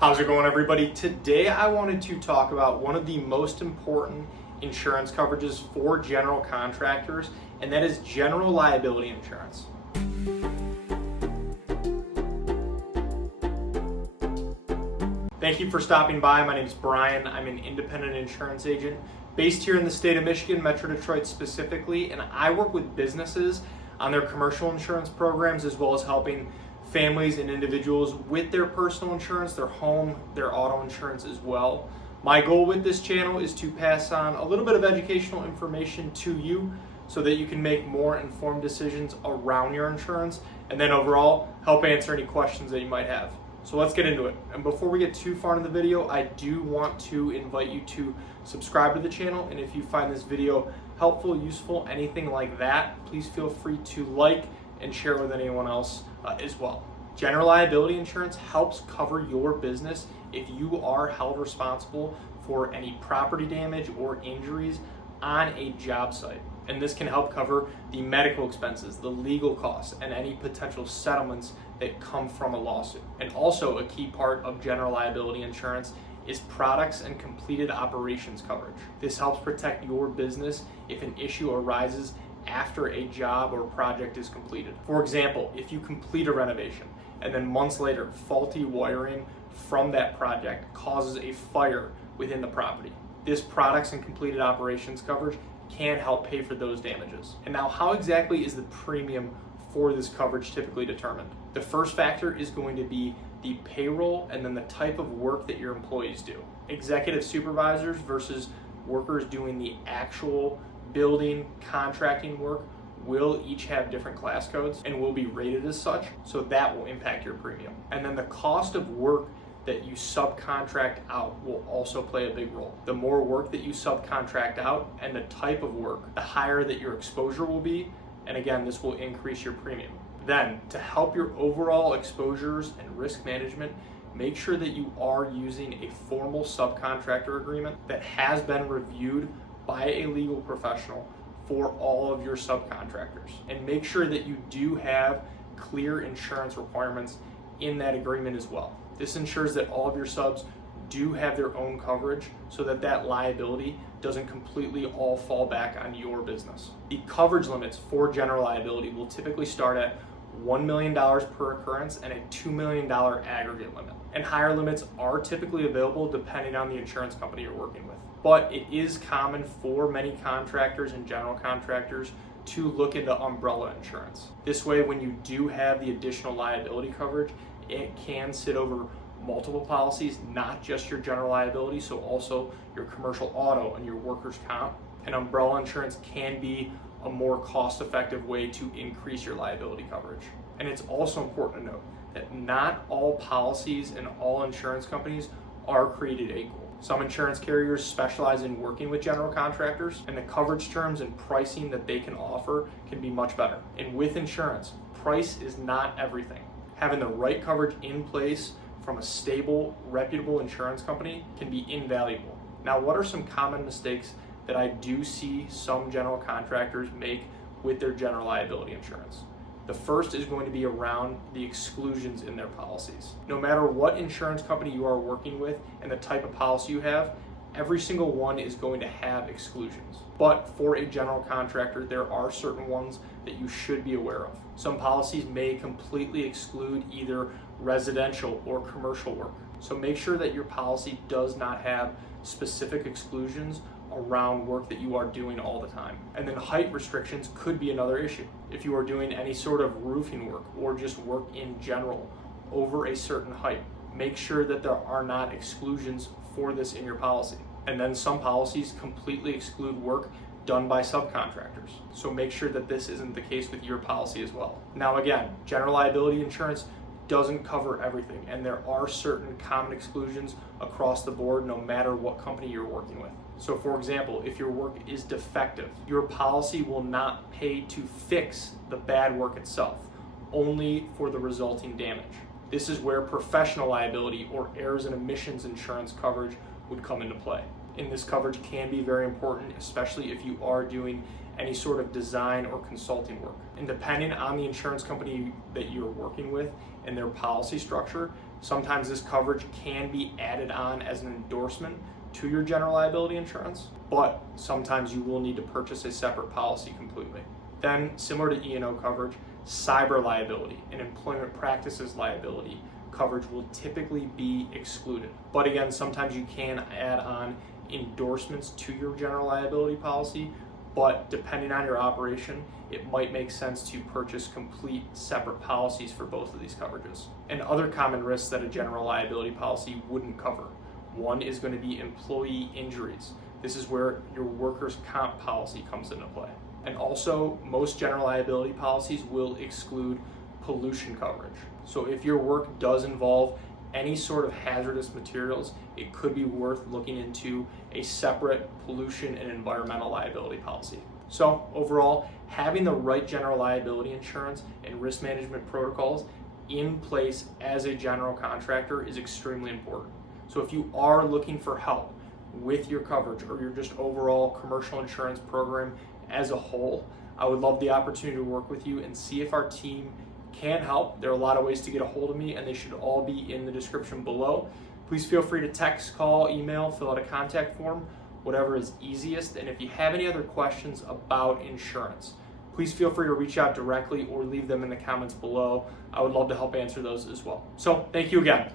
How's it going, everybody? Today I wanted to talk about one of the most important insurance coverages for general contractors, and that is general liability insurance. Thank you for stopping by. My name is Brian. I'm an independent insurance agent based here in the state of Michigan, Metro Detroit specifically, and I work with businesses on their commercial insurance programs as well as helping families and individuals with their personal insurance, their home, their auto insurance as well. My goal with this channel is to pass on a little bit of educational information to you so that you can make more informed decisions around your insurance and then overall help answer any questions that you might have. So let's get into it. And before we get too far into the video, I do want to invite you to subscribe to the channel, and if you find this video helpful, useful, anything like that, please feel free to like and share with anyone else as well. General liability insurance helps cover your business if you are held responsible for any property damage or injuries on a job site. And this can help cover the medical expenses, the legal costs, and any potential settlements that come from a lawsuit. And also a key part of general liability insurance is products and completed operations coverage. This helps protect your business if an issue arises after a job or project is completed. For example, if you complete a renovation and then months later faulty wiring from that project causes a fire within the property, this products and completed operations coverage can help pay for those damages. And now, how exactly is the premium for this coverage typically determined? The first factor is going to be the payroll and then the type of work that your employees do. Executive supervisors versus workers doing the actual building, contracting work will each have different class codes and will be rated as such, so that will impact your premium. And then the cost of work that you subcontract out will also play a big role. The more work that you subcontract out and the type of work, the higher that your exposure will be, and again, this will increase your premium. Then, to help your overall exposures and risk management, make sure that you are using a formal subcontractor agreement that has been reviewed by a legal professional for all of your subcontractors. And make sure that you do have clear insurance requirements in that agreement as well. This ensures that all of your subs do have their own coverage so that that liability doesn't completely all fall back on your business. The coverage limits for general liability will typically start at $1 million per occurrence and a $2 million aggregate limit. And higher limits are typically available depending on the insurance company you're working with. But it is common for many contractors and general contractors to look into umbrella insurance. This way, when you do have the additional liability coverage, it can sit over multiple policies, not just your general liability, so also your commercial auto and your workers' comp. And umbrella insurance can be a more cost-effective way to increase your liability coverage. And it's also important to note that not all policies and all insurance companies are created equal. Some insurance carriers specialize in working with general contractors, and the coverage terms and pricing that they can offer can be much better. And with insurance, price is not everything. Having the right coverage in place from a stable, reputable insurance company can be invaluable. Now, what are some common mistakes that I do see some general contractors make with their general liability insurance? The first is going to be around the exclusions in their policies. No matter what insurance company you are working with and the type of policy you have, every single one is going to have exclusions. But for a general contractor, there are certain ones that you should be aware of. Some policies may completely exclude either residential or commercial work. So make sure that your policy does not have specific exclusions around work that you are doing all the time. And then height restrictions could be another issue. If you are doing any sort of roofing work or just work in general over a certain height, make sure that there are not exclusions for this in your policy. And then some policies completely exclude work done by subcontractors. So make sure that this isn't the case with your policy as well. Now again, general liability insurance doesn't cover everything, and there are certain common exclusions across the board no matter what company you're working with. So for example, if your work is defective, your policy will not pay to fix the bad work itself, only for the resulting damage. This is where professional liability or errors and omissions insurance coverage would come into play. And this coverage can be very important, especially if you are doing any sort of design or consulting work. And depending on the insurance company that you're working with and their policy structure, Sometimes this coverage can be added on as an endorsement to your general liability insurance, but sometimes you will need to purchase a separate policy completely. Then, similar to E&O coverage, cyber liability and employment practices liability coverage will typically be excluded. But again, sometimes you can add on endorsements to your general liability policy, but depending on your operation, it might make sense to purchase complete separate policies for both of these coverages. And other common risks that a general liability policy wouldn't cover. One is going to be employee injuries. This is where your workers' comp policy comes into play. And also, most general liability policies will exclude pollution coverage. So if your work does involve any sort of hazardous materials, it could be worth looking into a separate pollution and environmental liability policy. So overall, having the right general liability insurance and risk management protocols in place as a general contractor is extremely important. So if you are looking for help with your coverage or your just overall commercial insurance program as a whole, I would love the opportunity to work with you and see if our team can help. There are a lot of ways to get a hold of me, and they should all be in the description below. Please feel free to text, call, email, fill out a contact form, whatever is easiest. And if you have any other questions about insurance, please feel free to reach out directly or leave them in the comments below. I would love to help answer those as well. So thank you again.